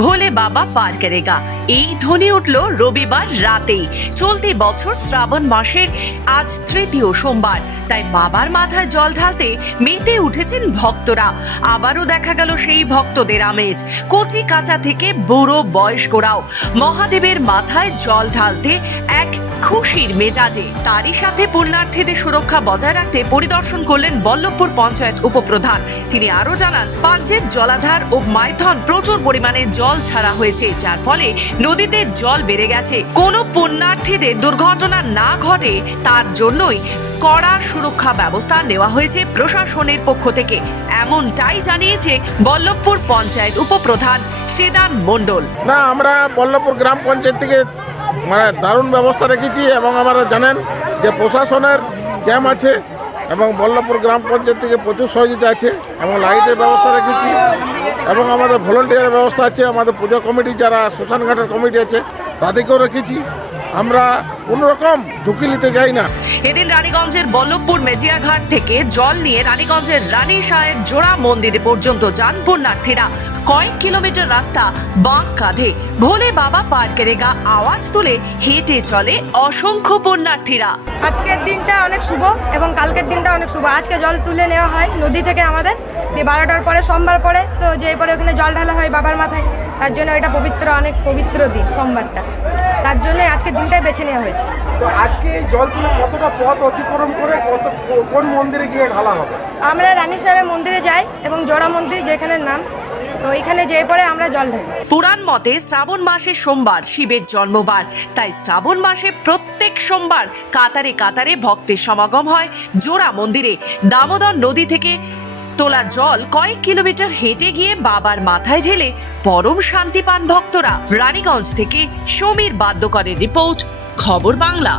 ভোলে বাবা পার করেগা, এই ধ্বনি উঠল রবিবার রাতেই। চলতি বছর শ্রাবণ মাসের আজ তৃতীয় সোমবার, তাই বাবার মাথায় জল ঢালতে মেতে উঠেছেন ভক্তরা। আবারও দেখা গেল সেই ভক্তদের আমেজ। কচি কাঁচা থেকে বুড়ো বয়স্করাও মহাদেবের মাথায় জল ঢালতে এক খুশির মেজাজে। তারই সাথে পুণ্যার্থীদের সুরক্ষা বজায় রাখতে পরিদর্শন করলেন বল্লভপুর পঞ্চায়েত উপপ্রধান। তিনি আরো জানান, পাঞ্চেত জলাধার ও মাইথন প্রচুর পরিমাণে জল ছাড়া হয়েছে, যার ফলে নদীতে জল বেড়ে গেছে। কোনো পুণ্যার্থীদের দুর্ঘটনা না ঘটে তার জন্যই কড়া সুরক্ষা ব্যবস্থা নেওয়া হয়েছে প্রশাসনের পক্ষ থেকে, এমনটাই জানিয়েছে বল্লভপুর পঞ্চায়েত উপপ্রধান সেদান মণ্ডল। না, আমরা বল্লভপুর গ্রাম পঞ্চায়েত থেকে দারুণ ব্যবস্থা রেখেছি এবং আপনারা জানেন যে প্রশাসনের ক্যাম্প আছে এবং বল্লভপুর গ্রাম পঞ্চায়েত থেকে প্রচুর সহযোগিতা আছে এবং লাইটের ব্যবস্থা রেখেছি এবং আমাদের ভলেন্টিয়ারের ব্যবস্থা আছে। আমাদের পুজো কমিটি যারা শ্মশানঘাটের কমিটি আছে তাদেরকেও রেখেছি। আমরা কোনো রকম ঝুঁকি নিতে যাই না। এদিন রানীগঞ্জের বল্লভপুর মেজিয়াঘাট থেকে জল নিয়ে রানীগঞ্জের রানী সাহের জোড়া মন্দির পর্যন্ত যান পুণ্যার্থীরা। কয়েক কিলোমিটার রাস্তা বাঁক কাঁধে ভোলে বাবা পার করেগা আওয়াজ তুলে হেঁটে চলে অসংখ্য পুণ্যার্থীরা। আজকের দিনটা অনেক শুভ এবং কালকের দিনটা অনেক শুভ। আজকে জল তুলে নেওয়া হয় নদী থেকে আমাদের 12টার পরে, সোমবার পরে, তো যে পরে ওখানে জল ঢালা হয় বাবার মাথায়, তার জন্য এটা পবিত্র, অনেক পবিত্র দিন সোমবারটা, তার জন্য আজকের দিনটাই বেছে নেওয়া হয়েছে। তো আজকে এই জল তুলে কতটা পথ অতিক্রম করে কোন মন্দিরে গিয়ে ঢালা হবে? আমরা রানী সাহেবের মন্দিরে যাই এবং জোড়া মন্দির যেখানের নাম, তো এখানে যেয়ে পরে আমরা জল ঢালি। পুরাণ মতে শ্রাবণ মাসে সোমবার শিবের জন্মবার, তাই শ্রাবণ মাসে প্রত্যেক সোমবার কাতারে কাতারে ভক্তের সমাগম হয় জোড়া মন্দিরে। দামোদর নদী থেকে তোলা জল কয়েক কিলোমিটার হেঁটে গিয়ে বাবার মাথায় ঢেলে পরম শান্তি পান ভক্তরা। রানীগঞ্জ থেকে সমীর বাদ্যকরের রিপোর্ট, খবর বাংলা।